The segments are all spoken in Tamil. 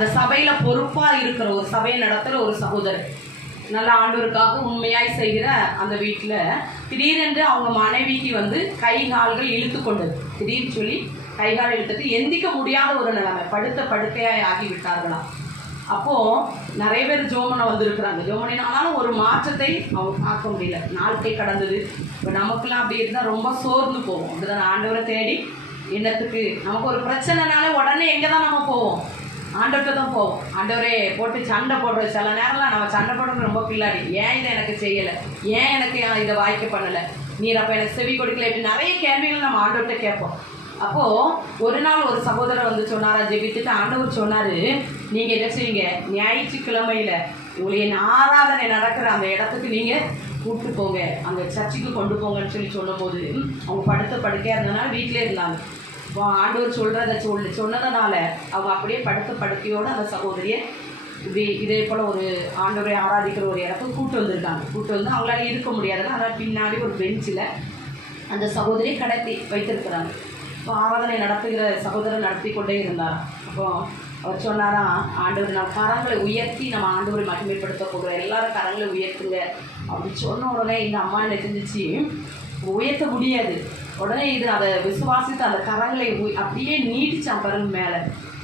அந்த சபையில பொறுப்பா இருக்கிற ஒரு சபையை நடத்துற ஒரு சகோதரர், நல்ல ஆண்டவருக்காக உண்மையாய் செய்கிற அந்த வீட்டில் திடீரென்று அவங்க மனைவிக்கு வந்து கை கால்கள் இழுத்து கொண்டது. திடீர்னு சொல்லி கை கால் இழுத்துட்டு எந்திக்க முடியாத ஒரு நிலைமை, படுக்கையாய் ஆகிவிட்டார்களாம். அப்போது நிறைய பேர் ஜோமனை வந்திருக்கிறாங்க. ஜோமனாலும் ஒரு மாற்றத்தை அவங்க பார்க்க முடியல. நாட்கள் கடந்தது. இப்போ நமக்குலாம் அப்படி இருந்தால் ரொம்ப சோர்ந்து போவோம். அப்படிதான் ஆண்டவரை தேடி என்னத்துக்கு நமக்கு ஒரு பிரச்சனைனாலே உடனே எங்கே தான் நம்ம போவோம்? ஆண்டவர்கிட்ட தான் போவோம். ஆண்டவரே போட்டு சண்டை போடுறது. சில நேரம்லாம் நம்ம சண்டை போடுறது ரொம்ப பிள்ளாடி. ஏன் இதை எனக்கு செய்யலை, ஏன் எனக்கு இதை வாய்க்க பண்ணலை, நீர் அப்போ எனக்கு செவி கொடுக்கல, இப்படி நிறைய கேள்விகள் நம்ம ஆண்டவர்கிட்ட கேட்போம். அப்போது ஒரு நாள் ஒரு சகோதரர் வந்து சொன்னாரா, ஜெபித்துட்டு ஆண்டவர் சொன்னார், நீங்கள் என்ன செய்வீங்க, ஞாயிற்றுக்கிழமையில் உங்களுடைய ஆராதனை நடக்கிற அந்த இடத்துக்கு நீங்கள் கூப்பிட்டு போங்க, அங்கே சர்ச்சுக்கு கொண்டு போங்கன்னு சொல்லும்போது அவங்க படுக்கையாக இருந்ததுனால வீட்டிலே இருந்தாங்க. இப்போ ஆண்டவர் சொன்னதுனால அவங்க அப்படியே படுக்கையோடு அந்த சகோதரியை இதே போல் ஒரு ஆண்டவரை ஆராதிக்கிற ஒரு இடத்துக்கு கூப்பிட்டு வந்திருக்காங்க. கூப்பிட்டு வந்து அவங்களால இருக்க முடியாது, ஆனால் பின்னாடி ஒரு பெஞ்சில் அந்த சகோதரியை கடத்தி வைத்திருக்கிறாங்க. இப்போ ஆராதனை நடத்துகிற சகோதரர் நடத்தி கொண்டே இருந்தார். அப்போ அவர் சொன்னாராம், ஆண்டவர் நம்ம கரங்களை உயர்த்தி நம்ம ஆண்டவரை மகிமைப்படுத்த போகிறோம், எல்லாரும் கரங்களை உயர்த்துங்க அப்படின்னு சொன்ன உடனே இந்த அம்மா என்ன செஞ்சிச்சு, உயர்த்த முடியாது. உடனே இது அதை விசுவாசித்து அந்த கரங்களை அப்படியே நீட்டிச்சான் பாருங்க மேலே.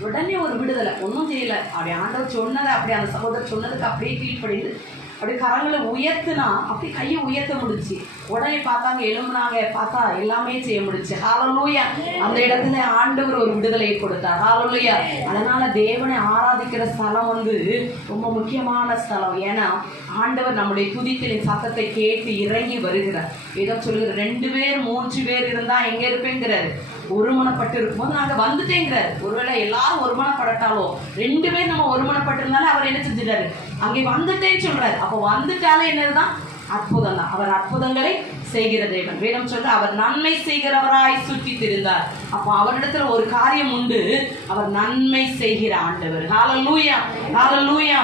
உடனே ஒரு விடுதலை, ஒன்றும் செய்யலை. அப்படி ஆண்டவர் சொன்னதை அப்படி அந்த சகோதரர் சொன்னதுக்கு அப்படியே கீழ்ப்படிந்து அப்படி கரங்களை உயர்த்துனா அப்படி கையை உயர்த்த முடிச்சு. உடனே பார்த்தாங்க, எழும்புனாங்க, பார்த்தா எல்லாமே செய்ய முடிச்சு. ஹல்லேலூயா! அந்த இடத்துல ஆண்டவர் ஒரு விடுதலையை கொடுத்தார். ஹல்லேலூயா! அதனால தேவனை ஆராதிக்கிற ஸ்தலம் வந்து ரொம்ப முக்கியமான ஸ்தலம். ஏன்னா ஆண்டவர் நம்முடைய துதித்தலின் சத்தத்தை கேட்டு இறங்கி வருகிறார். ஏதோ சொல்லுகிற 2 பேர் 3 பேர் இருந்தா எங்க இருப்பேங்கிறாரு. ஒருமனப்பட்டு இருக்கும்போது நாங்கள் வந்துட்டேங்கிறார். ஒருவேளை எல்லாரும் ஒருமனப்படட்டாலும் 2 பேர் நம்ம ஒருமனப்பட்டிருந்தாலும் அவர் என்ன செஞ்சிட்டாரு, அங்கே வந்துட்டேன்னு சொல்றாரு. அப்போ வந்துட்டாலும் என்னதுதான், அற்புதம் தான். அவர் அற்புதங்களை செய்கிற தேவன். வேதம் சொல்ற அவர் நன்மை செய்கிறவராய் சுற்றி திரிந்தார். அப்போ அவரிடத்துல ஒரு காரியம் உண்டு, அவர் நன்மை செய்கிற ஆண்டவர். ஹல்லேலூயா! ஹல்லேலூயா!